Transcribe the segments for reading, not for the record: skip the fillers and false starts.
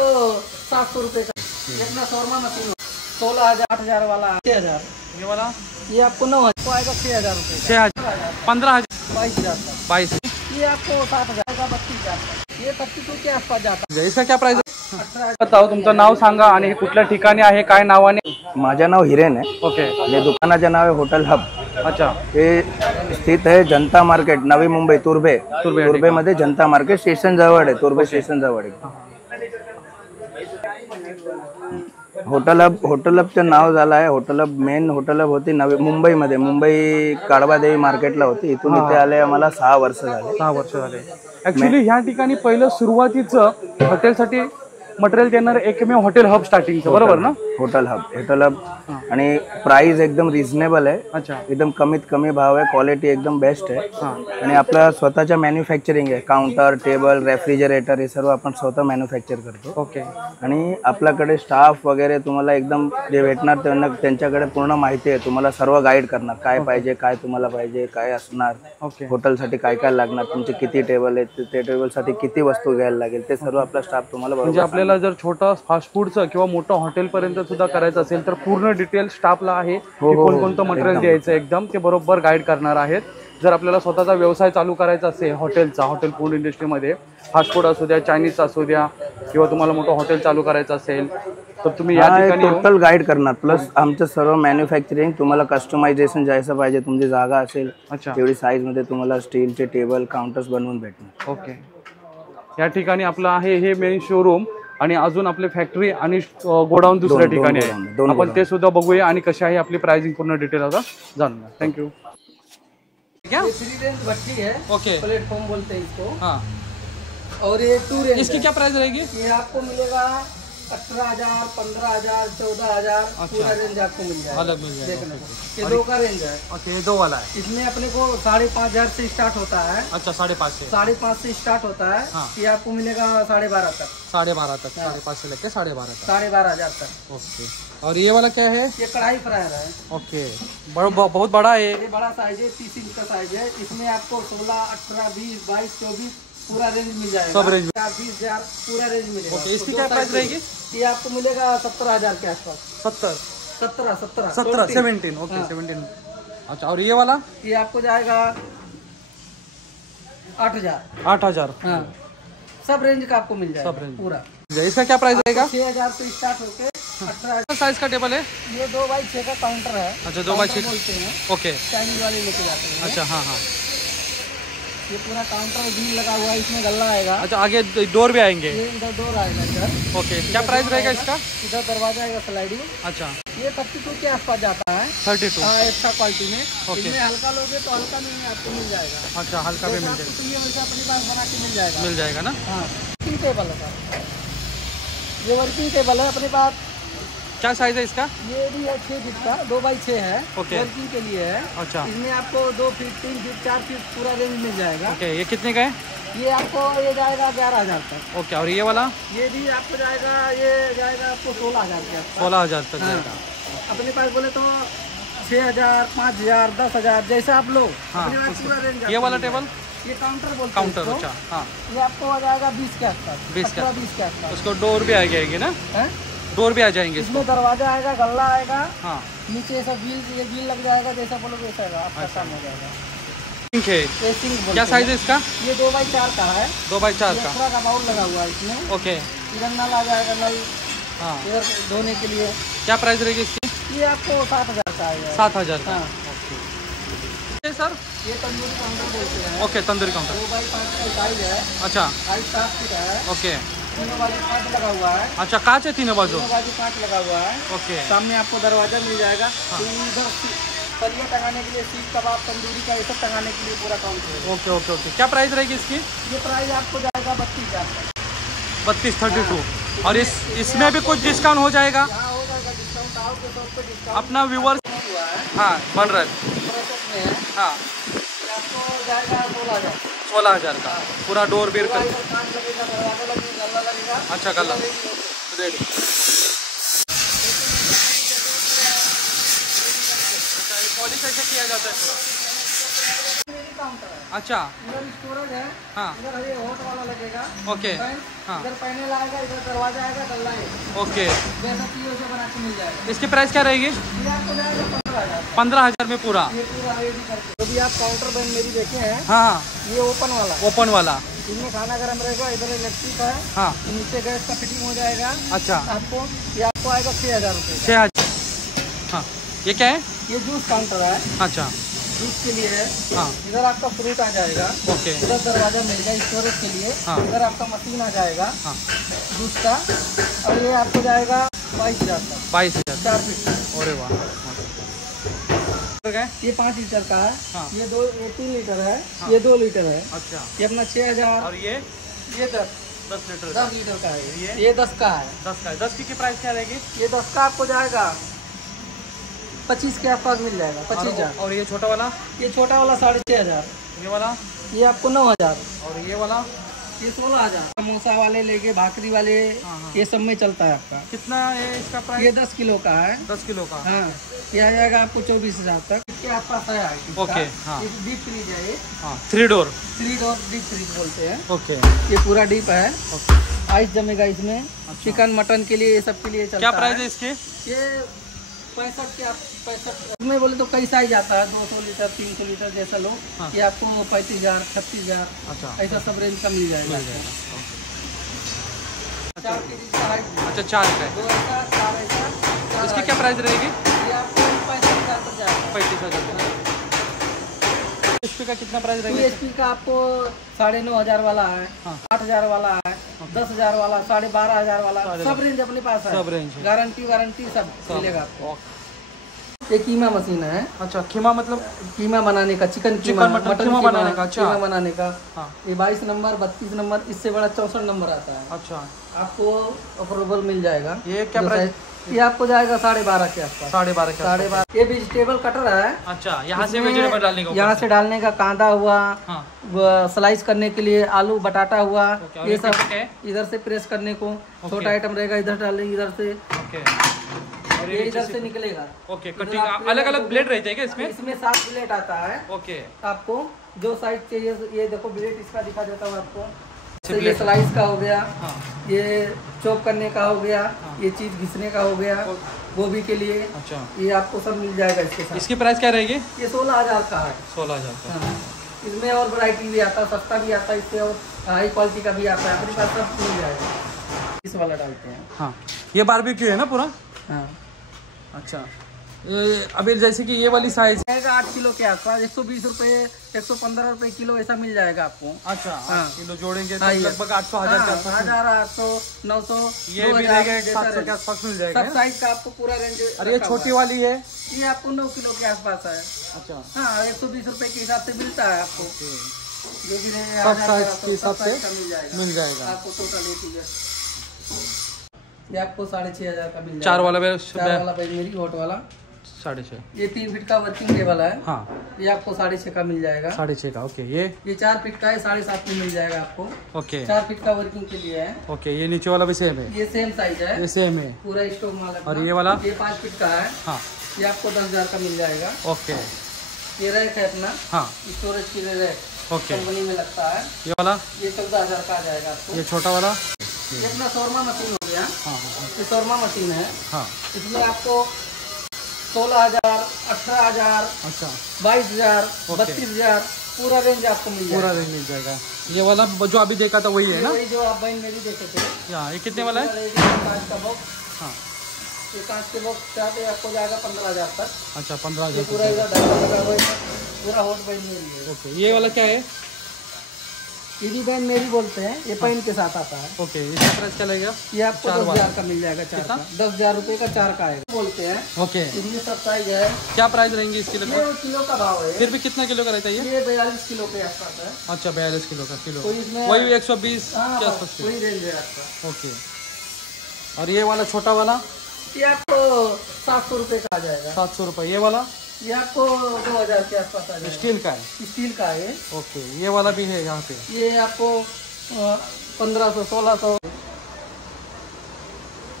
आपको 700 रुपये का। अपना शोरमा मशीन 16,000, 8,000 वाला 6,000। ये वाला ये आपको 9,000 को आएगा, 6,000 रुपये। 6,000, 15,000, 22,000 का। 22। ये आपको 7,000 का, 32,000 का। ये 32 के आसपास जाता है। इसका क्या प्राइस आहे? बताओ तुमचं नाव सांगा आणि हे कुठल्या ठिकाणी आहे, काय नावाने? माझं नाव हिरेन आहे. ओके. आणि दुकानाचं नाव आहे हॉटेल हब. अच्छा. हे स्थित आहे जनता मार्केट, नवी मुंबई, तुर्भे मध्ये जनता मार्केट स्टेशन जवळ आहे. तुर्भे स्टेशन जवळ आहे. होटल हबचं नाव झालं आहे. Hotel hub main hotel hub होती नवी मुंबईमध्ये, मुंबई काळबादेवी मार्केटला होती. इथून इथे आले आम्हाला 6 वर्ष झाले. 6 वर्ष झाले. ऍक्च्युली ह्या ठिकाणी पहिलं सुरुवातीचं हॉटेलसाठी मटेरियल देणार एकमेव हॉटेल हब स्टार्टिंगचं, बरोबर ना? होटल हब आणि प्राइस एकदम रिझनेबल आहे. अच्छा. एकदम कमीत कमी भाव आहे. क्वालिटी एकदम बेस्ट आहे. आणि आपला स्वतःच्या मॅन्युफॅक्चरिंग आहे. काउंटर, टेबल, रेफ्रिजरेटर हे सर्व आपण स्वतः मॅन्युफॅक्चर करतो. ओके. आणि आपल्याकडे स्टाफ वगैरे तुम्हाला एकदम जे भेटणार त्यांच्याकडे पूर्ण माहिती आहे. तुम्हाला सर्व गाईड करणार, काय पाहिजे, काय तुम्हाला पाहिजे, काय असणार, हॉटेलसाठी काय काय लागणार, तुमचे किती टेबल आहेत, ते टेबलसाठी किती वस्तू घ्यायला लागेल, ते सर्व आपला स्टाफ तुम्हाला म्हणजे आपल्याला जर छोटा फास्ट फूडचं किंवा मोठं हॉटेल पर्यंत सुद्धा करायचं असेल तर पूर्ण डिटेल स्टाफला आहे की कोणकोणतं मटेरियल द्यायचं एकदम ते बरोबर गाईड करणार आहेत. जर आपल्याला स्वतःचा व्यवसाय चालू करायचा असेल हॉटेल फूड इंडस्ट्रीमध्ये, फास्ट फूड असू द्या, चायनीज असू द्या, किंवा तुम्हाला मोठं हॉटेल चालू करायचं असेल तर तुम्ही या ठिकाणी टोटल गाईड करणार. प्लस आमचं सर्व मॅन्युफॅक्चरिंग तुम्हाला कस्टमायझेशन जसं पाहिजे, तुमची जागा असेल तेवढी साईज मध्ये तुम्हाला स्टीलचे टेबल, काउंटर्स बनवून भेटणार. ओके. या ठिकाणी आपलं आहे हे मेन शोरूम आणि अजून आपली फॅक्टरी आणि गोडाऊन दुसऱ्या ठिकाणी आहे. आपण ते सुद्धा बघूया आणि कशी आहे आपली प्राइसिंग पूर्ण डिटेल आता जाणूया. थँक्यू. क्या? ये 3 रेंज भट्टी है. ओके. प्लेटफॉर्म बोलते हैं इसको. हाँ. और ये 2 रेंज. इसकी क्या प्राइस रहेगी? ये आपको मिलेगा 18,000, 15,000, 14,000 पूरा रेंज आपको मिल जाएगा. अलग मिल जाएगा. देखने को ये 2 का रेंज है. ओके. ये 2 वाला है. इसमें अपने को 5,500 से स्टार्ट होता है. अच्छा. 5.5 से 5.5 से स्टार्ट होता है. ये आपको मिलेगा 12,500 तक. 12.5 तक. 5.5 से लेके 12.5 तक. 12,500 तक. ओके. और ये वाला क्या है? ये कढ़ाई फ्रायर है. ओके. बहुत बड़ा है. ये बड़ा साइज है, 30 इंच का साइज है. इसमें आपको 16, 18, 20, 22, 24 पूरा रेंज मिल जाएगा. सब रेंज 20,000 पूरा रेंज मिलेगा. ओके. इसकी क्या प्राइस रहेगी? ये आपको मिलेगा 17,000 के आसपास. 17. 17. ओके. 17. अच्छा. और ये वाला? ये आपको जाएगा 8,000. 8,000. हाँ. सब रेंज का आपको मिल जाएगा. सब रेंज पूरा. इसका क्या प्राइस रहेगा? 6,000 से स्टार्ट होके 18,000 साइज का टेबल है. ये 2x6 का काउंटर है. अच्छा. 2x6 बोलते हैं. ओके. चाइनीज वाले लेके जाते हैं. अच्छा. हाँ. ये पूरा काउंटर ग्रिल लगा हुआ है, इसमें गल्ला आएगा. अच्छा. आगे डोर भी आएंगे. ये इधर डोर आएगा इधर. ओके. क्या प्राइस रहेगा इसका? इधर दरवाजा आएगा स्लाइडिंग. अच्छा. ये 32 के आसपास जाता है. 32. हाँ. अच्छा क्वालिटी में. ओके. इसमें हल्का लोगे तो हल्का में आपको मिल जाएगा. अच्छा. हल्का भी मिल जाएगा. वैसा अपने पास बना के मिल जाएगा ना. हाँ. वर्किंग टेबल है. ये वर्किंग टेबल है अपने पास. क्या साइज है इसका? ये भी है 6 फीट का. 2x6 है. ओके. वर्किंग के लिए है. अच्छा. इसमें आपको 2 फीट, 3 फीट, 4 फीट पूरा रेंज मिल जाएगा. ओके. ये कितने का है? ये आपको ये जाएगा 11,000 तक. ओके. और ये वाला? ये भी आपको जाएगा, ये जाएगा आपको 16,000 के आसपास. 16,000 तक जाएगा. अपने पास बोले तो 6,000, 5,000, 10,000 जैसा आप लोग. अपने पास पूरा रेंज. ये वाला टेबल? ये काउंटर बोलते हैं. काउंटर. अच्छा. हाँ. ये आपको आ जाएगा 20 के आसपास. 20 के आसपास. उसको डोर भी आ जाएंगे ना? डोर भी आ जाएंगे. इसमें दरवाजा आएगा, गल्ला आएगा. हाँ. नीचे सब ये ग्रिल लग जाएगा. जैसा बोलोगे वैसा आएगा. आपका काम हो जाएगा. क्या साइज है इसका? ये 2x4 का है. 2x4 का. एक्स्ट्रा का बाउल लगा हुआ है इसमें. ओके. इधर नल आ जाएगा. नल हाँ. इधर धोने के लिए. क्या प्राइस रहेगी इसकी? ये आपको 7,000 का आएगा. 7,000 का. ओके. सर ये तंदूरी काउंटर बोलते हैं. ओके. तंदूरी काउंटर 2x5 का साइज है. अच्छा. साइज 7 फीट है. ओके. तीनों बाजू कांच लगा हुआ है. अच्छा. कांच है तीनों बाजू. कांच लगा हुआ है. ओके. सामने आपको दरवाजा मिल जाएगा. इधर सरिया टंगाने के लिए, सीख कबाब, तंदूरी का ये सब टंगाने के लिए पूरा काउंटर है. ओके. ओके. ओके. क्या प्राइस रहेगी इसकी? ये प्राइस आपको जाएगा 32,000 तक. 32. और इसमें भी कुछ डिस्काउंट हो जाएगा? हो जाएगा डिस्काउंट. आओगे तो उस पर डिस्काउंट अपना व्यूवर्स. हाँ. बन रहा है. हाँ. आपको जाएगा 16,000. 16,000 का. पूरा डोर बीर कर. कांच लगेगा, दरवाजा लगेगा, गल्ला लगेगा. अच्छा. गल्ला रेडी. पॉलिश ऐसे किया जाता है पूरा. काउंटर है। अच्छा इधर स्टोरेज है। हाँ इधर ये हॉट वाला लगेगा। ओके फ्रेंड, हाँ इधर पैनल आएगा, इधर दरवाजा आएगा, डल्ला है। ओके। जैसा चाहिए वैसे बना के मिल जाएगा। इसकी प्राइस क्या रहेगी? ये आपको जाएगा 15,000। 15,000 में पूरा? ये पूरा रेडी करके। तो भी आप काउंटर बैंड मेरी देखे हैं। हाँ ये ओपन वाला है। ओपन वाला। इनमें खाना गर्म रहेगा, इधर इलेक्ट्रिक है। हाँ नीचे गैस का फिटिंग हो जाएगा। अच्छा आपको ये आपको आएगा 6,000 रुपये। 6,000। हाँ ये क्या है? ये जूस काउंटर है, अच्छा जूस के लिए है। हाँ इधर आपका फ्रूट आ जाएगा। ओके इधर दरवाजा मिलेगा स्टोरेज के लिए। हाँ। इधर आपका मशीन आ जाएगा हाँ जूस का, और ये आपको जाएगा 22,000 का। 22,000। 4 फीट। अरे वाह। क्या है? ये 5 लीटर का है। हाँ। ये 3 लीटर है। हाँ। ये 2 लीटर है। अच्छा ये अपना 6,000। और ये ये 10 लीटर 10 लीटर का है। ये? ये 10 का है। 10 का है। 10 की प्राइस क्या रहेगी? ये 10 का आपको जाएगा 25 के आसपास मिल जाएगा। 25,000। और ये छोटा वाला? ये छोटा वाला 6,500। ये वाला? ये आपको 9,000। और ये वाला? ये 16,000। समोसा वाले लेके भाकरी वाले, हाँ। ये सब में चलता है आपका। कितना है इसका प्राइस? ये 10 किलो का है। 10 किलो का? हाँ, ये आ जाएगा आपको 24,000 तक। इसके आसपास है इसका। ओके, हाँ। डीप फ्रीज है ये। हाँ 3 डोर। 3 डोर डीप फ्रीज बोलते हैं। ओके ये पूरा डीप है। ओके। आइस जमेगा इसमें। चिकन मटन के लिए, ये सब के लिए चलता क्या है। प्राइस है इसके? ये 65 के 65 में बोले तो कई साइज आता है। 200 लीटर 300 लीटर जैसा लो। हाँ। ये आपको 35,000 36,000 अच्छा ऐसा सब रेंज का मिल जाएगा। मिल जाएगा। ओके। 4 केजी का है। अच्छा 4 का है। 2 ऐसा 4 ऐसा 4 इसकी क्या प्राइस रहेगी? ये आपको 35,000 तक जाएगा। 35,000। इसपी का कितना प्राइस रहेगा? PSP का आपको 9,500 वाला है। हाँ। 8,000 वाला है। 10,000 वाला, 12,500 वाला, सब रेंज अपने पास है। सब रेंज है। गारंटी सब मिलेगा आपको। ये कीमा मशीन है। अच्छा कीमा मतलब? कीमा बनाने का, चिकन कीमा, मटन कीमा बनाने का। अच्छा कीमा बनाने का। हाँ। ये 22 नंबर 32 नंबर, इससे बड़ा 64 नंबर आता है। अच्छा आपको अप्रूवल मिल जाएगा। ये क्या प्राइस? ये आपको जाएगा 12.5 के आसपास। 12.5 के? 12.5। ये वेजिटेबल कटर है। अच्छा यहाँ से इसमें वेजिटेबल डालने का? यहाँ से डालने का कांदा हुआ, हाँ स्लाइस करने के लिए आलू बटाटा हुआ, ओके, और ये ये सब है? इधर से प्रेस करने को ओके। छोटा आइटम रहेगा, इधर डालेंगे इधर से। ओके। और ये इधर से निकलेगा। ओके इधर कटिंग आप अलग अलग ब्लेड रहते हैं क्या इसमें? इसमें 7 ब्लेड आता है। ओके आपको जो साइज चाहिए, ये देखो ब्लेड इसका दिखा देता हूँ आपको। अच्छा, ये ब्लेड। स्लाइस का हो गया, हाँ ये चॉप करने का हो गया, हाँ। ये चीज घिसने का हो गया, गोभी के लिए। अच्छा ये आपको सब मिल जाएगा इसके साथ। इसकी प्राइस क्या रहेगी? ये 16,000 का है। 16,000 का। हाँ। इसमें और वैरायटी भी आता है, सस्ता भी आता है, इससे और हाई क्वालिटी का भी आता है। अपने पास सब मिल जाएगा। इस वाला डालते हैं। हाँ ये बारबेक्यू है ना पूरा? हाँ, अच्छा ये अभी जैसे कि ये वाली साइज जाएगा 8 किलो के आसपास। 120 रुपये 115 रुपये किलो ऐसा मिल जाएगा आपको। अच्छा हाँ। 8 किलो जोड़ेंगे तो हाँ, ये। लगभग 800-1000 के आसपास। 1000 800 900 ये भी 2000 रहेगा जैसा 700 के रहेगा। आसपास मिल जाएगा। सब साइज का आपको पूरा रेंज। और ये छोटी वाली है? ये आपको 9 किलो के आसपास है। अच्छा हाँ, 120 रुपये के हिसाब से मिलता है आपको। जो भी रहेगा सब 1000 साइज का, के हिसाब सब से साइज का मिल जाएगा आपको टोटल 1 ये आपको 6,500 का मिल जाएगा। 4 वाला भी? 4 वाला भाई मेरी हॉट वाला 6.5। ये 3 फीट का वर्किंग टेबल है। हाँ ये आपको 6.5 का मिल जाएगा। 6.5 का। ओके ये? ये 4 फीट का है, 7.5 में मिल जाएगा आपको। ओके 4 फीट का वर्किंग के लिए है। ओके ये नीचे वाला भी सेम है? ये सेम साइज है, ये सेम है। पूरा स्टोव माल है। और ये वाला? ये 5 फीट का है। हाँ ये आपको 10,000 का मिल जाएगा। ओके। ये रैक है अपना, हाँ स्टोरेज के लिए रैक ओके। कंपनी में लगता है। ये वाला? ये 14,000 का आ जाएगा आपको। ये छोटा वाला? ये अपना शोरमा मशीन हो गया। हाँ हाँ ये शोरमा मशीन है। हाँ। इसमें आपको 16,000 18,000 अच्छा 22,000 ओके। 32,000 पूरा रेंज आपको मिल जाएगा। पूरा रेंज मिल जाएगा। ये वाला जो अभी देखा था वही है ना? वही जो आप बहन मेरी देखे थे। यहाँ ये कितने वाला है? कांच का बॉक्स। हाँ ये कांच के बॉक्स चाहते आपको जाएगा 15,000 तक। अच्छा ये 15,000। पूरा इधर ढक्कन लगा हुआ है, पूरा हॉट बहन मेरी है। ओके ये वाला क्या है? ये भी बहन मेरी बोलते हैं, ये पेन के साथ आता है। ओके इसका प्राइस क्या लगेगा? ये आपको 10,000 का मिल जाएगा। 4 का 10,000 रुपये का 4 का आएगा बोलते हैं। ओके इसमें सब साइज है। क्या प्राइस रहेंगे इसके ये लगभग? किलो का भाव है। फिर भी कितना किलो का रहता है ये? ये 42 किलो के आसपास है। अच्छा 42 किलो का किलो। तो इसमें वही 120 हाँ, के आसपास वही रेंज है आपका। ओके। और ये वाला छोटा वाला? ये आपको 700 रुपये का आ जाएगा। 700 रुपये। ये वाला? ये आपको 2,000 के आसपास आ जाएगा। स्टील का है? स्टील का है। ओके ये वाला भी है यहाँ पे? ये आपको 1500 1600।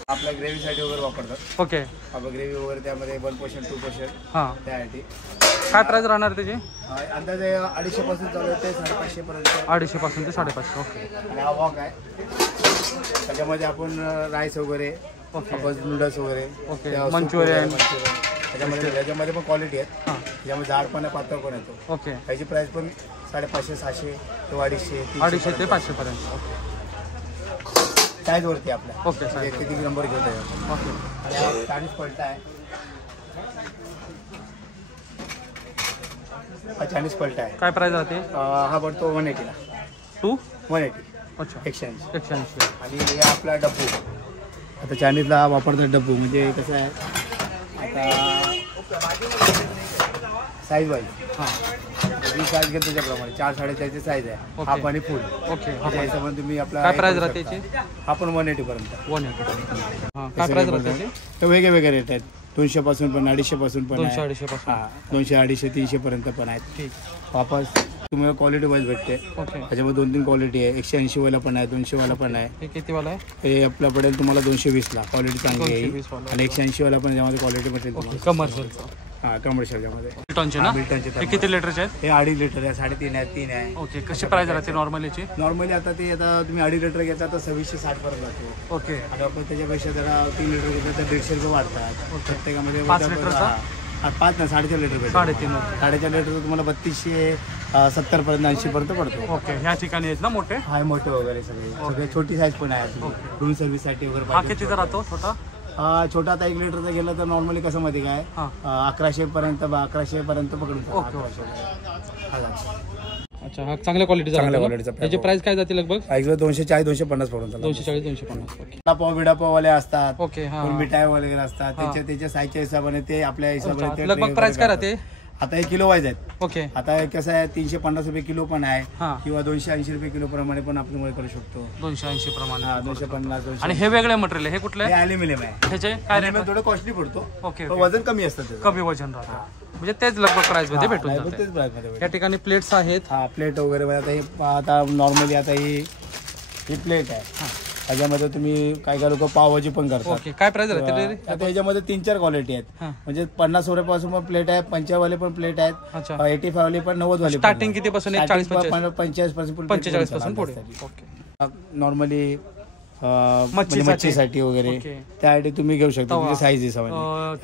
आपल्या ग्रेव्हीसाठी वगैरे वापरतात. ओके आपण ग्रेव्ही वगैरे त्यामध्ये 1% 2% हां त्यासाठी काय प्राइस राहणार त्याची? अंदाजे 250 पासून चालू आहे ते 550 पर्यंत. 250 पासून ते 550. ओके. आणि हा वॉक आहे, त्याच्यामध्ये आपण राईस वगैरे, नूडल्स वगैरे, ओके, मंचुरियन, त्याच्यामध्ये पण क्वालिटी आहेत. त्याच्यामध्ये जाड पण आहे, पातळ पण येतो. ओके. त्याची प्राइस पण 550, 700 किंवा 250 ते 500 पर्यंत. साईज वरती आपल्या. ओके. साईज किती नंबर घेत आहे. ओके. आणि चायनीज पलटा आहे, हा चायनीज पलटा आहे. काय प्राइस राहते? हा पडतो 180 ला. 180. अच्छा. 180. आणि हे आपला डब्बू, आता चायनीजला वापरतात डब्बू, म्हणजे कसं आहे आता साईज वाईज. जी साईज घेतो त्याच्याप्रमाणे 4 4.5 साईज आहे. हाफ आणि फुल. ओके. त्याच्या हिशोबाने तुम्ही आपला काय प्राइस राहते त्याची? आपण 180 पर्यंत. 180. काय प्राइस राहते त्याची? तर वेगळे वेगळे रेट आहेत. 200 पासून पण, 250 पासून पण, 200-250 पासून. 200, 250, 300 पर्यंत पण आहेत. ठीक. वापस तुम्हाला क्वालिटी वाईज भेटते. ओके. त्याच्यामध्ये 2-3 क्वालिटी आहे. 180 वाला पण आहे, 200 वाला पण आहे. हे किती वाला आहे? हे आपला पडेल तुम्हाला 220 ला. क्वालिटी चांगली आहे. 220 वाला. आणि 180 वाला पण त्यामध्ये क्वालिटी भेटेल. कमर्शियलचा. हा, कमर्शियल त्यामध्ये. बिल्टॉनचे ना? हे किती लिटरचे आहेत? हे 2.5 लिटर आहे, 3.5 आहे, 3 आहे. ओके. कशी प्राइस राहते नॉर्मलीची? नॉर्मली आता ते तुम्ही 2.5 लिटर घेता तर 2660 पर्यंत जातो. ओके. आणि आपण त्याच्यापेक्षा जरा 3 लिटर घेतलं तर 150 रुपये वाढतात. प्रत्येकामध्ये 5 लिटरचा? 5 ना 4.5 लिटर भेटतो. 3.5. 4.5 लिटर तुम्हाला 3270 पर्यंत, 80 पर्यंत पडतो. ओके. ह्या ठिकाणी आहेत ना मोठे? हाय, मोठे वगैरे सगळे छोटी साईज पण आहे. रूम सर्व्हिस साठी वगैरे. हा कितीचा राहतो छोटा? छोटा आता 1 लिटरचा गेला तर नॉर्मली कसं मध्ये काय 1100 पर्यंत, 1100 पर्यंत पकडून. अच्छा. हा चांगल्या क्वालिटीचा. चांगल्या क्वालिटीचा. त्याची प्राइस काय जाते लगभग? 240, 250 पडून. 240-250. ओके. वडापाव वाले असतात. ओके. हा. मिठाई वगैरे असतात. त्याच्या साईजच्या हिशोबाने ते आपल्या हिशोबाने. लगभग प्राइस काय राहते? आता हे किलो वाईज आहेत. ओके. आता कसं आहे 350 रुपये किलो पण आहे, किंवा 280 रुपये किलो प्रमाणे पण आपण करू शकतो. 280 प्रमाणे. 250, 200. आणि हे वेगळे मटेरियल आहे. हे कुठले? हे ॲल्युमिनियम आहे. ह्याचे काय रेट? थोडं कॉस्टली पडतो. ओके. वजन कमी असतं. कमी वजन राहतं, म्हणजे तेच लगभग प्राइस मध्ये भेटून जाते. तेच प्राइस मध्ये. या ठिकाणी प्लेट्स आहेत. हा, प्लेट वगैरे. आता हे आता नॉर्मली आता ही प्लेट आहे. त्याच्यामध्ये तुम्ही काय लोक पावभाजी पण करतात. ओके. काय प्राइस राहते? आता याच्यामध्ये 3-4 क्वालिटी आहेत. म्हणजे 50 रुपयापासून पण प्लेट आहे, 55 वाले पण प्लेट आहेत, 85 वाले पण, 90 वाले. स्टार्टिंग किती पासून? 45 पासून 45 पासून पुढे. ओके. नॉर्मली मच्छीसाठी वगैरे त्यासाठी तुम्ही घेऊ शकता. Size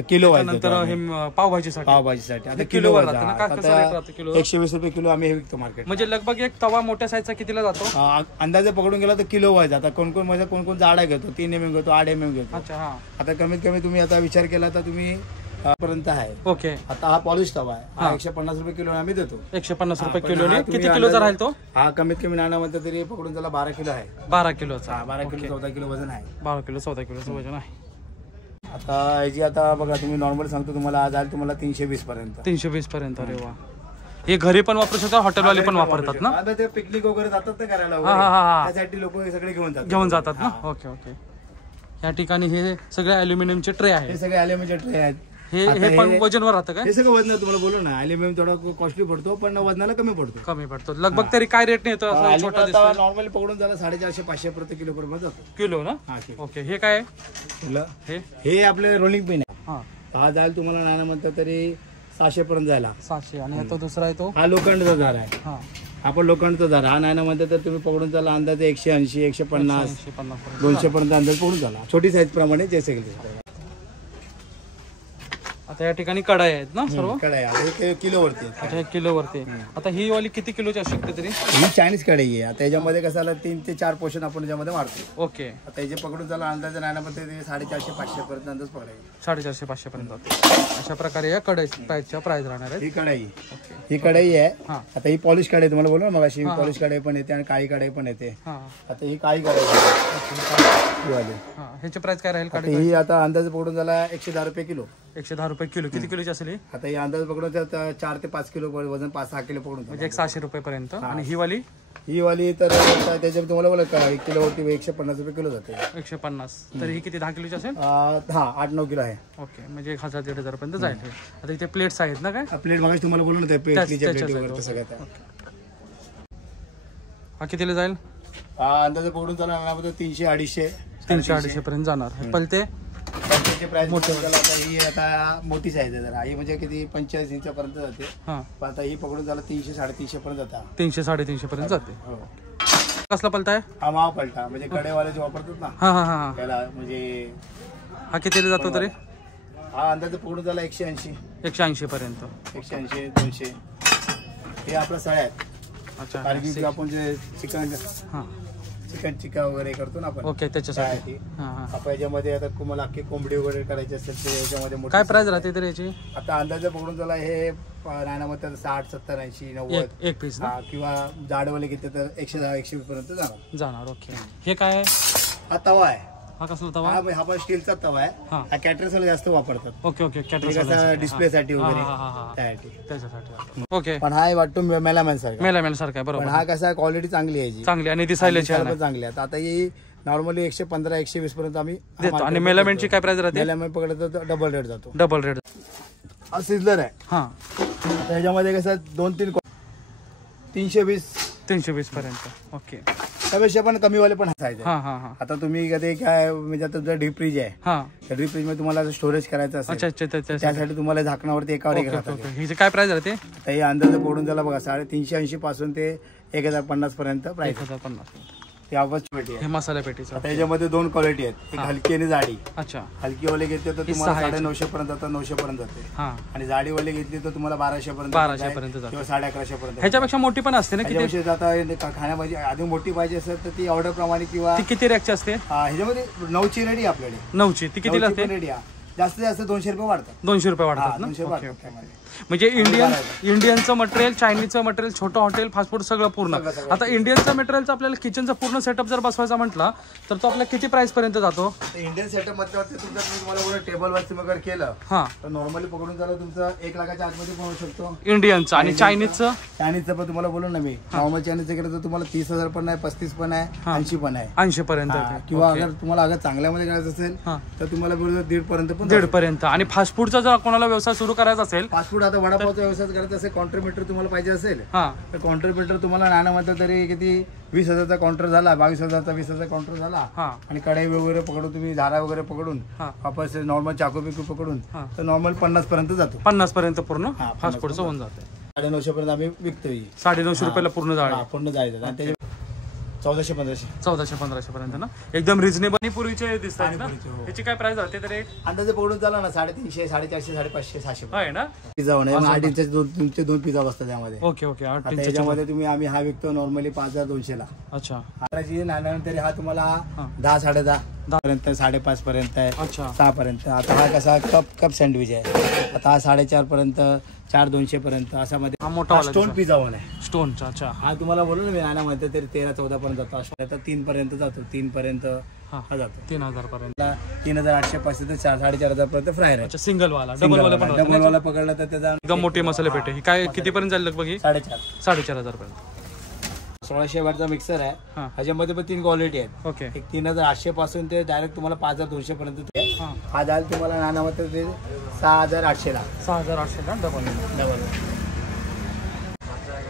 kilo wise. नंतर हे पावभाजीसाठी. आता किलो वाईज 120 रुपये किलो आम्ही हे विकतो मार्केट. म्हणजे लगभग एक तवा मोठ्या साईजचा कितीला जातो? अंदाजे पकडून गेला तर किलो वाईज. आता कोण कोण जाडा घेतो, 3 mm घेतो, 8 mm घेतो. अच्छा. आता कमीत कमी तुम्ही आता विचार केला तर तुम्ही पर्यंत आहे. ओके. आता हा पॉलिश तवा आहे, 150 रुपये किलो आम्ही देतो. 150 रुपये किलो. किती किलोचा राहील तो? हा कमीत कमी नाण्यामध्ये तरी पकडून त्याला 12 किलो आहे. 12 किलोचा. 12 किलो 14 किलो वजन आहे. 12 किलो 14 किलोचं वजन आहे. आता याची आता बघा, तुम्ही नॉर्मल सांगतो तुम्हाला आज आलं तुम्हाला 320 पर्यंत. 320 पर्यंत. अरे वा. हे घरी पण वापरू शकतात, हॉटेलवाले पण वापरतात ना? आता ते पिकनिक वगैरे जातात ना करायला, त्यासाठी लोक सगळे घेऊन जातात ना? ओके. ओके. या ठिकाणी हे सगळे अल्युमिनियमचे ट्रे आहेत. हे सगळे अल्युमिनियमचे ट्रे आहेत. हे पण वजनवर राहतं का? हे सगळं वजन तुम्हाला बोलू ना, अल्युमिनियम थोडा कॉस्टली पडतो पण वजनाला कमी पडतो. लगभग तरी काय रेट येतो? नॉर्मली पकडून झाला 450-500 प्रति किलो पर्यंत जातो. किलो ना? ओके. हे काय? हे आपले रोलिंग पिन आहे. हा जाईल तुम्हाला नाण्यामध्ये तरी 600 पर्यंत जायला. 700. आणि तो दुसरा आहे तो? हा लोखंडचा दार आहे. आपण लोखंडचा दार हा नाण्यामध्ये तर तुम्ही पकडून चाला अंदाजे 180, 150, 200 पर्यंत अंदाज पकडून चाला. छोटी साईज प्रमाणे जे सगळे. आता या ठिकाणी कढाई आहेत ना सर्व? कढाई आहे किलोवरती. अच्छा. 1 किलोवरती. आता ही वाली किती किलोची असू शकते तरी? ही चायनीज कढाई आहे. आता याच्यामध्ये कसं आलं 3 ते 4 पोर्शन आपण याच्यामध्ये मारतो. ओके. आता याचे पकडून चाला अंदाजे नाण्यामध्ये 450-500 पर्यंत अंदाज पकडायचे. 450-500 पर्यंत जाते. अशा प्रकारे या कढाईच्या प्राइस राहणार आहे. ही कढाई आहे. आता ही पॉलिश कढाई तुम्हाला बोललो ना मग, अशी पॉलिश कढाई पण येते आणि काळी कढाई पण येते. आता ही काळी कढाई. ह्याची प्राइस काय राहील? ही आता अंदाजे पकडून झाला 110 रुपये किलो. 110 रुपये किलो. किती किलोची असेल? आता ही अंदाज पकडून 4 ते 5 किलो वजन, 5-6 किलो पकडून, म्हणजे 600 रुपये पर्यंत. आणि ही वाली तर त्याच्यात तुम्हाला बोला 1 किलोवरती 150 रुपये किलो जाते. 150. तर ही किती 10 किलोची असेल? 8-9 किलो आहे. ओके. म्हणजे 1000-1500 पर्यंत जाईल. आता इथे प्लेट्स आहेत ना? काय प्लेट मग तुम्हाला बोलू ना हा कितीला जाईल? अंदाजे पकडून चालणार 300-250 पर्यंत जाणार. पलते याची प्राइस आता ही आता मोठी साईज आहे जरा, ही म्हणजे किती 45 इंचापर्यंत जाते. हा पण आता ही पकडून झाला 300 350 पर्यंत जाता. 300 350 पर्यंत जाते. हो. कसला पलता आहे हा माव पलटा म्हणजे कडेवाले जे वापरतात ना हा हा हा त्याला, म्हणजे हा कितीला जातो तरी? हा अंदाजे पकडून झाला 180 180 पर्यंत. 180 200. हे आपल्या सळ्या आहेत. अच्छा कारण की आपण जे चिकन हा चिका वगैरे करतो ना आपण, ओके त्याच्यासाठी. त्यासाठी. हा हा आपण याच्यामध्ये आता तुम्हाला अख्खी कोंबडी वगैरे करायची असेल तर याच्यामध्ये मोठी काय प्राइस राहते तर याची? आता अंदाजे पकडून झाला हे नाण्यामध्ये 60 70 80 90 एक पीस ना? किंवा जाडवाले घेतले तर 110 120 पर्यंत जाणार. ओके हे काय आहे? हा तवा आहे. हा कसला तवा? हा पण स्टीलचा तवा आहे. हा. हा कॅटरर्स वाले जास्त वापरतात. ओके ओके डिस्प्ले साठी वगैरे हा. त्यासाठी. त्याच्यासाठी. ओके पण हा वाटतो मेलामॅन सारखा. मेला सारखा आहे पण बरोबर. हा कसा क्वालिटी चांगली आहे, चांगली आणि दिसायला छान आहे. चांगली आहे. आता ही नॉर्मली 115 120 पर्यंत आम्ही देतो. आणि मेलामेंटची काय प्राइस राहते? मेलामॅन पकडलं तर डबल रेट जातो. Double rate. हा सिझलर आहे. हा त्याच्यामध्ये कसं 2-3 320 320 पर्यंत. ओके त्यापेक्षा पण कमीवाले पण साईज आहे. हा हा हा आता तुम्ही कधी काय म्हणजे आता तुमचा डीप फ्रीज आहे, हा त्या डीप फ्रीज मध्ये तुम्हाला स्टोरेज करायचं असेल अच्छा अच्छा अच्छा. त्यासाठी तुम्हाला झाकणावरती एकावर एक राहतात. ओके हिचे काय प्राइस राहते? तर हे अंदाजे पडून झाला बघा 380 पासून ते 1050 पर्यंत प्राइस. 1050. ती आवाज पेटी आहे. हे मसाला पेटीचा. आता याच्यामध्ये 2 क्वालिटी आहेत, एक हलकी आणि जाडी. अच्छा हलकीवाले घेतले तर तुम्हाला 950 पर्यंत जातात, 900 पर्यंत जाते. हा आणि जाडीवाले घेतली तर तुम्हाला 1200 पर्यंत 1200 पर्यंत जाते किंवा 1150 पर्यंत. ह्याच्यापेक्षा मोठी पण असते ना? किती ह्याच्यापेक्षा आता खाण्यामध्ये अजून मोठी पाहिजे असेल तर ती ऑर्डर प्रमाणे किंवा ती किती रॅकची असते? ह्याच्यामध्ये 9ची रेडी आपल्याकडे. 9ची ती कितीला असते? रेडी जास्तीत जास्त 200 रुपये वाढतात. 200 रुपये वाढतात ना? 200 ओके वाढतात ओके. त्यामध्ये. म्हणजे इंडियनचं मटेरियल, चायनीजचं मटेरियल, छोटं हॉटेल, फास्ट फूड सगळं पूर्ण. आता इंडियनचं मटेरियलचं आपल्याला किचनचा पूर्ण सेटअप जर बसवायचा म्हटला तर तो आपल्याला किती प्राइस पर्यंत जातो? इंडियन सेटअप मध्ये तुम्हाला टेबल वरती वगैरे केलं हा तर नॉर्मली पकडून झालं तुमचं 1 लाखाच्या आतमध्ये पण होऊ शकतो इंडियनचं. आणि चायनीजचं? चायनीजचं पण तुम्हाला बोलू ना मी, नॉर्मल चायनीजचं केलं तर तुम्हाला 30,000 पण आहे, 35 पण आहे, 80 पण आहे. 80 पर्यंत. किंवा अगर तुम्हाला अगर चांगल्यामध्ये करायचं असेल तर तुम्हाला बरोबर 1.5 पर्यंत पण 1.5 पर्यंत. आणि फास्ट फूडचा जर कोणाला व्यवसाय सुरू करायचा असेल, फास्ट फूड आता वडापावचा व्यवसाय करायचा असेल, काउंटर मीटर तुम्हाला पाहिजे असेल हा तर काउंटर मीटर तुम्हाला नाण्यामध्ये तरी किती 20,000चा काउंटर झाला, 22,000चा 20,000चा काउंटर झाला. हा आणि कढाई वगैरे पकडून तुम्ही झारा वगैरे पकडून वापस नॉर्मल चाकू बिकू पकडून तर नॉर्मल 50 पर्यंत जातो. 50 पर्यंत पूर्ण फास्ट फूडचं होऊन जातं. 950 पर्यंत आम्ही विकतो. 950 रुपयाला पूर्ण जाळी. पूर्ण जायचं आणि त्याचे 1400-1500 1400-1500 पर्यंत ना? एकदम रिजनेबल. पूर्वीचे दिसतात ना? त्याची काय प्राइस राहते तरी? अंदाजे पकडून चाला ना 350 450 550 600 आहे ना? पिझ्झा होणार 8 इंचाचे तुमचे 2 पिझ्झा बसतात त्यामध्ये. Okay okay. 8 इंच. त्याच्यामध्ये तुम्ही आम्ही हा विकतो नॉर्मली 5200 ला. अच्छा. आताची नाण्यानंतर हा तुम्हाला 10 10.5 पर्यंत 5.5 पर्यंत आहे. अच्छा 6 पर्यंत. आता हा कसा कप सँडविच आहे, आता हा 4.5 पर्यंत 4-200 पर्यंत असा मध्ये. हा मोठा स्टोन पिझ्झा होऊन आहे. स्टोनचा. अच्छा. हा तुम्हाला बोलू ना मी नाण्यामध्ये तरी 13-14 पर्यंत जातो. आता 3 पर्यंत जातो. 3 पर्यंत हा जातो. 3000 पर्यंत. 3,800 पासून ते 4,500 पर्यंत फ्राय आहे. अच्छा सिंगल वाला. डबल वाला पण डबल वाला पकडला तर त्याचा एकदम मोठी मसाले पेटे. ही काय किती पर्यंत जाईल लगभग? 4,500 पर्यंत. 1600 वॅटचा मिक्सर आहे. हा. ह्याच्यामध्ये पण 3 क्वालिटी आहेत. ओके. एक 3,800 पासून ते डायरेक्ट तुम्हाला 5,200 पर्यंत ते. हा जाल तुम्हाला नाण्यामध्ये ते 6,800 ला. 6,800 ला डबल.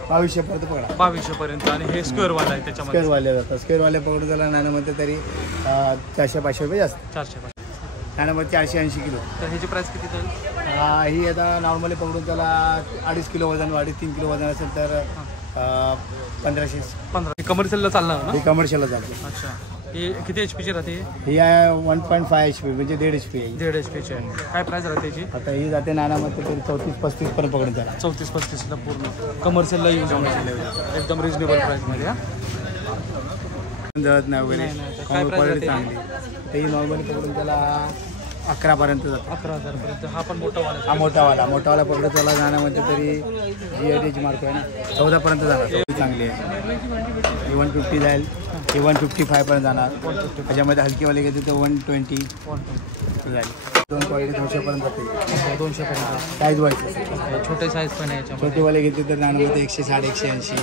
2200 पर्यंत पकडा. 2200 पर्यंत. आणि हे स्क्वेअर वाला आहे त्याच्यामध्ये. स्क्वेअर वाले जातात. स्क्वेअर वाले पकडून झाला नाण्यामध्ये तरी 400-500 रुपये जास्त. 400. नाण्यामध्ये 480 किलो. तर ह्याची प्राइस किती जाईल? ही आता नॉर्मली पकडून त्याला 2.5 किलो वजन 2.5-3 किलो वजन असेल तर 1500. कमर्शियलला चालणार ना? हे कमर्शियलला जाते. अच्छा. ही किती HP ची राहते? ही आहे 1.5 HP म्हणजे 1.5 HP आहे. 1.5 HP ची आहे. काय प्राइस राहते याची? आता ही जाते नाण्यामध्ये तरी 34-35 पर्यंत पकडून त्याला. 34-35 ला पूर्ण कमर्शियलला यूज एकदम रिजनेबल प्राइस मध्ये. जळत नाही वगैरे. क्वालिटी चांगली. ही नॉर्मली पकडून त्याला 11 पर्यंत जातो. 11,000 पर्यंत. हा पण मोठा वाला. हा मोठावाला पकडत त्याला जाण्यामध्ये तरी GITची मार्क आहे ना 14 पर्यंत जाणार. चांगली आहे. ही 150 जाईल. ही 155 पर्यंत जाणार. त्याच्यामध्ये हलकीवाले घेते तर 120 जाईल. 2 क्वालिटी 200 पर्यंत जाते. 200 पर्यंत. साईज वाईज छोटे साईज पण आहे याच्यामध्ये. छोटेवाले घेतले तर नाण्यामध्ये 160 180.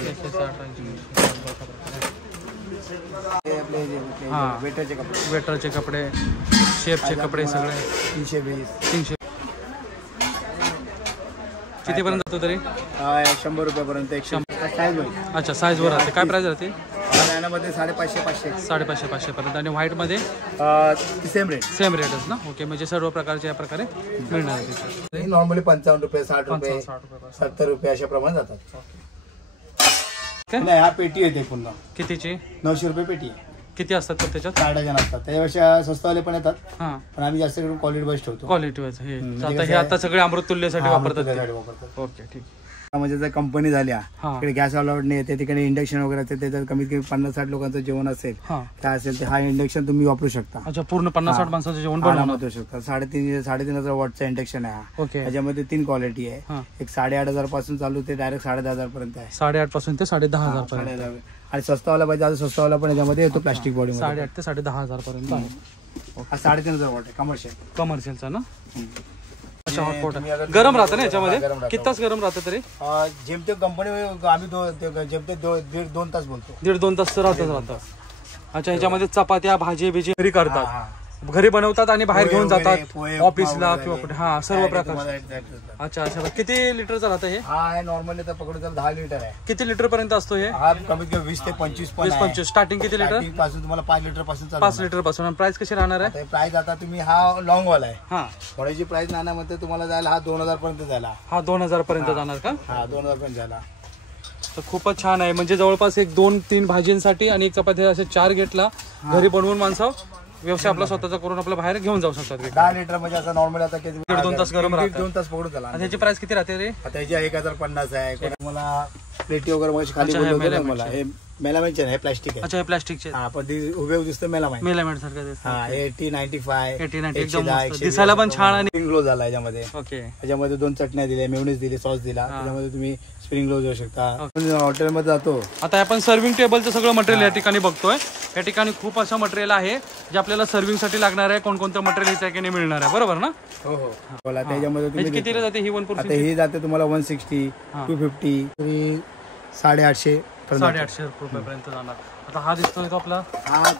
हा. वेटरचे कपडे. वेटरचे कपडे, शेफचे कपडे सगळे 320. 300. किती पर्यंत जातो तरी? 100 रुपयापर्यंत. 100 साईज वाईज. अच्छा साईज वर राहते. काय प्राइस राहते? गाण्यामध्ये 550-500 550 पर्यंत आणि व्हाईटमध्ये सेम रेट. सेम रेटच ना. ओके, म्हणजे सर्व प्रकारचे या प्रकारे मिळणार आहे त्याच्यात. नॉर्मली 55 रुपये, 60 रुपये, 60 रुपये 70 रुपये अशा प्रमाणे जातात. नाही, हा पेटी येते पुन्हा कितीची? 900 रुपये पेटी आहे. किती असतात तर त्याच्यात? 4 डझन असतात. त्याच्यापेक्षा स्वस्तवाले पण येतात, हां, पण आम्ही जास्त करून क्वालिटी बेस्ट ठेवतो. क्वालिटी वाईज हे आता हे आता सगळे अमृततुल्यसाठी वापरतात. वापरतात. ओके, ठीक. म्हणजे जर कंपनी झाल्या, हा. इकडे गॅस अलाउड नाही, त्या ठिकाणी इंडक्शन वगैरे असते, त्याच्यात कमीत कमी 50-60 लोकांचं जेवण असेल, हां, काय असेल ते हा इंडक्शन तुम्ही वापरू शकता. अच्छा, पूर्ण 50-60 माणसाचं जेवण बनवणार. बनवू शकता. 3,500 वॉटचा इंडक्शन आहे हा. ओके, त्याच्यामध्ये 3 क्वालिटी आहे. हां, एक 8,500 पासून चालू ते डायरेक्ट 10,500 पर्यंत आहे. 8,500 पासून ते 10,500 पर्यंत. 10,500. आणि स्वस्तवाला पाहिजे आता स्वस्तवाला पण याच्यामध्ये येतो प्लास्टिक बॉडी. 8,500 ते 10,500 पर्यंत आहे. हा 3,500 वॉट आहे कमर्शियल. कमर्शियलचा ना. अच्छा, तुम्ही हॉटपॉट अगर- गरम राहतं ना याच्यामध्ये? गरम राहतं. किती तास गरम राहतं तरी? जेमते कंपनी आम्ही जेमते 1.5-2 तास बोलतो. 1.5-2 तास राहतं. अच्छा, ह्याच्यामध्ये चपात्या भाजी बिजी घरी करतात, हा. घरी बनवतात आणि बाहेर पोहे घेऊन वगैरे, जातात पोहे, ऑफिसला उपमा किंवा वगैरे. कुठे. हा, सर्व प्रकार. तुम्हाला exact अच्छा अच्छा, किती लिटरचं राहतं हे? हा आहे नॉर्मली तर पकडून तर 10 लिटर आहे. किती लिटर पर्यंत असतो हे? हा कमीत कमी 20 ते 25 पण 20-25. स्टार्टिंग किती लिटर? स्टार्टिंग पासून तुम्हाला 5 लिटर पासून चालू 5 लिटर पासून. प्राइस कशी राहणार आहे? प्राइस आता तुम्ही हा लॉंग वाला आहे. हा, थोड्याची प्राइस नाण्यामध्ये तुम्हाला जायला हा 2,000 पर्यंत झाला. हा 2,000 पर्यंत जाणार का? हा 2,000 पर्यंत झाला. तर खूपच छान आहे. म्हणजे जवळपास 1-2-3 भाजींसाठी आणि एक चपाती असे 4 गेटला घरी बनवून माणसं व्यवसाय आपला स्वतःचा करून आपल्या बाहेर घेऊन जाऊ शकतात. 10 लिटर म्हणजे असं नॉर्मल आता 1.5-2 तास गरम राहतं. 2 तास पकडून झाला. आणि त्याची प्राइस किती राहते रे? आता ह्याची 1,050 आहे. मला प्लेटी वगैरे म्हणजे खाली अच्छा, हे बोललो ना मेलामाईनचे. मला हे मेलामाईनचे हे प्लास्टिक आहे. अच्छा, हे प्लास्टिकचे हा पण उभे दिसतं मेलामाईन. मेलामेंट सारखं हा 80-95 80-90 एकदम 110, मस्त. दिसायला पण छान आणि स्प्रिंग ग्लो झाला याच्यामध्ये. ओके. त्याच्यामध्ये 2 चटण्या दिल्या, मेयोनीज दिली, सॉस दिला. त्याच्यामध्ये तुम्ही स्प्रिंग ग्लो घेऊ शकता. ओके. हॉटेलमध्ये जातो आता आपण सर्विंग टेबलचं सगळं मटेरियल या ठिकाणी बघतोय. या ठिकाणी खूप असं मटेरियल आहे जे आपल्याला सर्विंगसाठी लागणार आहे. कोणकोणतं मटेरियल इथे ठिकाणी मिळणार आहे, बरोबर ना? हो हो बोला. त्याच्यामध्ये म्हणजे तुम्ही कितीला जाते ही 1 आता पोर्शन? ही जाते तुम्हाला 160, 250, 850 पर्यंत. 850 रुपयापर्यंत जाणार. आता हा दिसतोय तो आपला हा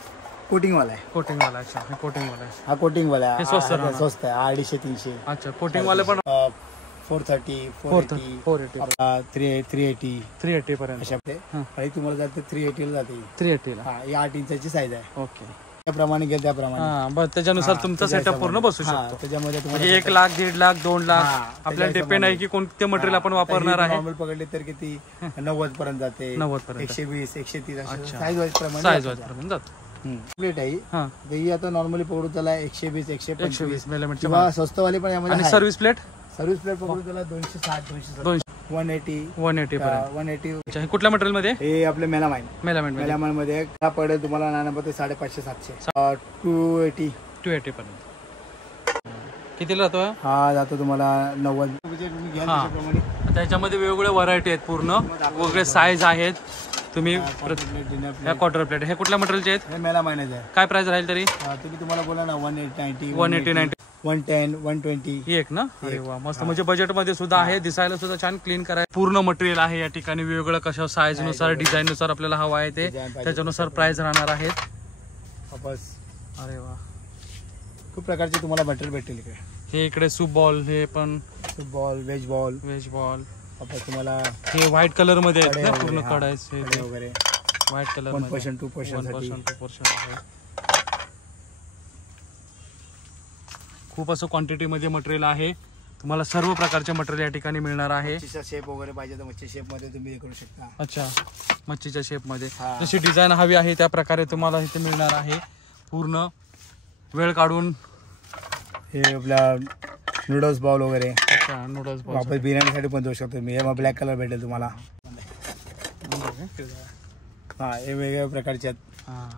कोटिंग वाला आहे. कोटिंग वाला. अच्छा, हे कोटिंग वाला आहे. हा कोटिंग वाला आहे. हे स्वस्त हा, राहणार. स्वस्त आहे. 250-300. अच्छा, कोटिंग वाले पण 430, 480 380 380 पर्यंत. अशा हा. आणि तुम्हाला जाते 380 ला जाते. 380 ला. हा ही 8 इंचाची साईज आहे. ओके. त्याप्रमाणे घ्या त्याप्रमाणे. हा, बस त्याच्यानुसार तुमचा सेटअप पूर्ण बसू हा, शकतो. त्याच्यामध्ये तुम्हाला म्हणजे 1 लाख, 1.5 लाख, 2 लाख हा, आपल्याला त्याच्या डिपेंड आहे की कोणते मटेरियल आपण वापरणार आहे. नॉर्मल पकडली तर किती 90 पर्यंत जाते. 90 पर्यंत. 120, 130 अच्छा. साईज वाईज प्रमाणे साईज वाईज पर्यंत जातो. प्लेट आहे ही. हा, तर ही आता नॉर्मली पकडून त्याला 120, 125 120 मिलीमीटर. किंवा स्वस्तवाली पण यामध्ये आणि आहे. सर्व्हिस प्लेट सर्व्हिस प्लेट पकडून त्याला 260, 270, 180, 180 पर्यंत. 180. अच्छा, हे कुठल्या मटेरियल मध्ये? हे आपले मेलामाइन. मेलामेंट मेलामाइन मध्ये हा पडेल तुम्हाला नाण्यामध्ये 550-700, 280. 280 पर्यंत. कितीला जातो हा? हा जातो तुम्हाला 90. म्हणजे तुम्ही घ्याल हा. त्याच्याप्रमाणे. आता याच्यामध्ये वेगवेगळ्या व्हरायटी आहेत, पूर्ण वेगळे साईज आहेत. तुम्ही डिनर ह्या क्वार्टर प्लेट हे कुठल्या मटेरियलचे आहेत? हे मेलामाइनच आहे. काय प्राइस राहील तरी? तुम्ही तुम्हाला बोला ना 180, 180, 90 110, 120. ही एक ना? अरे वा, मस्त. म्हणजे बजेट मध्ये सुद्धा आहे, दिसायला सुद्धा छान क्लीन करायला पूर्ण मटेरियल आहे या ठिकाणी. वेगवेगळं कशा साईज नुसार, डिझाईन नुसार आपल्याला हवा आहे ते Design पाहिजे त्याच्यानुसार प्राइस राहणार आहेत. वापस अरे वा, खूप प्रकारचे तुम्हाला मटेरियल भेटेल इकडे. हे इकडे सूप बॉल, हे पण ball, veg ball. Veg ball. वापस तुम्हाला हे व्हाईट कलर मध्ये आहेत कडे ना, वगैरे, पूर्ण हा. कडायच हे कडे वगैरे व्हाईट कलर 1%, 2% साठी. 1%, 2% आहे. खूप असं क्वांटिटी मध्ये मटेरियल आहे. तुम्हाला सर्व प्रकारचे मटेरियल या ठिकाणी मिळणार आहे. मच्छीचा शेप वगैरे पाहिजे तर मच्छी शेप मध्ये तुम्ही हे करू शकता. अच्छा, मच्छीच्या शेप मध्ये हा. जशी डिझाईन हवी आहे त्या प्रकारे तुम्हाला इथे मिळणार आहे. पूर्ण वेळ काढून. हे आपला नूडल्स बॉल वगैरे अच्छा, नूडल्स वापस बिर्याणीसाठी पण देऊ शकतो मी. हे मग ब्लॅक कलर भेटेल तुम्हाला. हा हे वेगवेगळ्या प्रकारचे आहेत. हा,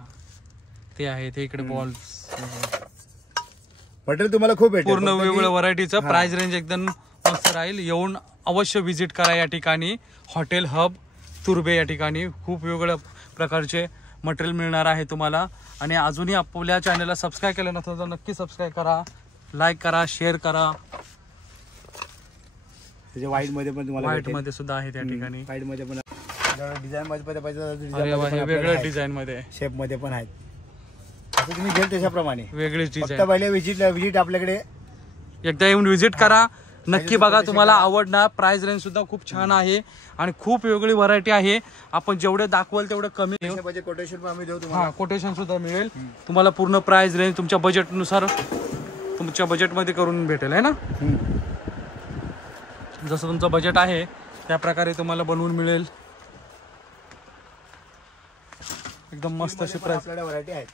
ते आहे ते इकडे बॉल्स. मटेरियल तुम्हाला खूप भेटेल. पूर्ण फक्त की- वेगवेगळ्या व्हरायटीचं प्राइस रेंज एकदम मस्त राहील. येऊन अवश्य व्हिजिट करा या ठिकाणी. हॉटेल हब तुर्बे या ठिकाणी खूप वेगवेगळ्या प्रकारचे मटेरियल मिळणार आहे तुम्हाला. आणि अजूनही आपल्या चॅनलला सबस्क्राईब केलं नसेल तर नक्की सबस्क्राईब करा, लाईक करा, शेअर करा. त्याच्या व्हाईट मध्ये पण तुम्हाला व्हाईट मध्ये सुद्धा आहे त्या ठिकाणी. व्हाईट मध्ये पण डिझाईन मध्ये पाहिजे अरे वा, हे वेगळ्या डिझाईन मध्ये, शेप मध्ये पण आहेत. असं तुम्ही घेल त्याच्याप्रमाणे. वेगळीच फक्त डिझाईन. पहिले विजिट आपल्याकडे एकदा येऊन व्हिजिट करा नक्की बघा, तुम्हाला आवडणार. प्राइस रेंज सुद्धा खूप छान आहे आणि खूप वेगळी व्हरायटी आहे. आपण जेवढे दाखवाल तेवढं कमी. कोटेशन पण आम्ही देऊ तुम्हाला. कोटेशन सुद्धा मिळेल तुम्हाला. पूर्ण प्राइस रेंज तुमच्या बजेटनुसार तुमच्या बजेटमध्ये करून भेटेल आहे ना. जसं तुमचं बजेट आहे त्या प्रकारे तुम्हाला बनवून मिळेल. एकदम मस्त अशी प्राइस. आपल्याकडे व्हरायटी आहेत.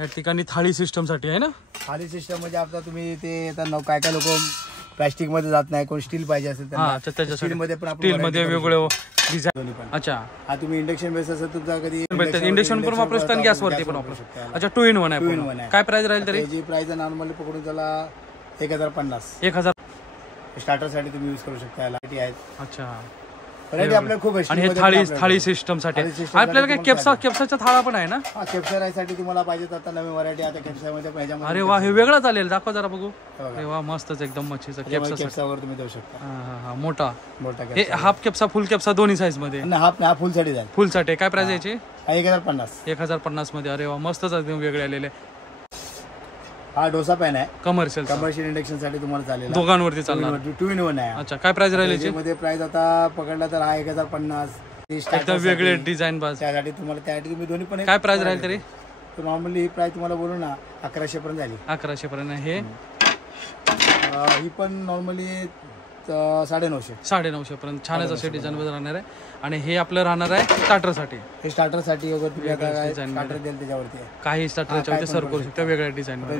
या ठिकाणी थाळी सिस्टम साठी आहे ना. थाळी सिस्टम म्हणजे आता तुम्ही ते आता काय काय लोक प्लास्टिक मध्ये जात नाही, कोण स्टील पाहिजे असेल त्याच्यासाठी स्टील मध्ये पण स्टील मध्ये वेगळे डिझाईन. अच्छा, हा तुम्ही इंडक्शन बेस असेल तुमचा कधी इंडक्शन पण वापरू शकता आणि गॅसवरती पण वापरू शकता. अच्छा, 2 in 1 आहे. काय प्राइस राहील तरी? जी प्राइस नॉर्मली पकडून त्याला 1050. 1000 स्टार्टर साठी तुम्ही यूज करू शकता. लाईटी आहेत. अच्छा, व्हरायटी आपल्याला खूप आहे. आणि हे थाळी सिस्टम साठी आपल्याला काय केप्साचा थाळा पण आहे ना. हा, केप्सा साठी तुम्हाला पाहिजे तर आता नवीन व्हरायटी आता केप्सामध्ये ह्याच्यामध्ये. अरे वा, हे वेगळं चालेल. दाखवा जरा बघू. अरे वा, मस्तच एकदम मच्छीचा केप्सावर तुम्ही देऊ शकता. मोठा मोठा हे हाफ केप्सा फुल केप्सा दोन्ही साईज मध्ये. हा फुल साठी जाईल. फुल साठी काय प्राइस याची? 1050. 1050 मध्ये. अरे वा, मस्तच एकदम वेगळे आलेले. हा डोसा पॅन आहे. कमर्शियल इंडक्शन साठी तुम्हाला चालेल. दोघांवरती चालणार. 2 in 1 आहे. अच्छा, काय प्राइस राहील याची? मध्ये प्राइस आता पकडला तर हा 1050. एकदम वेगळे डिझाईन बाज. त्यासाठी तुम्हाला त्यासाठी तुम्ही दोन्ही पण. काय प्राइस राहील तरी? नॉर्मली ही प्राइस तुम्हाला बोलू ना 1100 पर्यंत झाली. 1100 पर्यंत. हे ही पण नॉर्मली 950. 950 पर्यंत छानच असे डिझाईन मध्ये राहणार आहे. आणि हे आपलं राहणार आहे स्टार्टर साठी. हे स्टार्टर साठी वगैरे तुम्ही आता स्टार्टर देईल त्याच्यावरती काही स्टार्टरच्या सर्व करू शकता वेगळ्या डिझाईन मध्ये.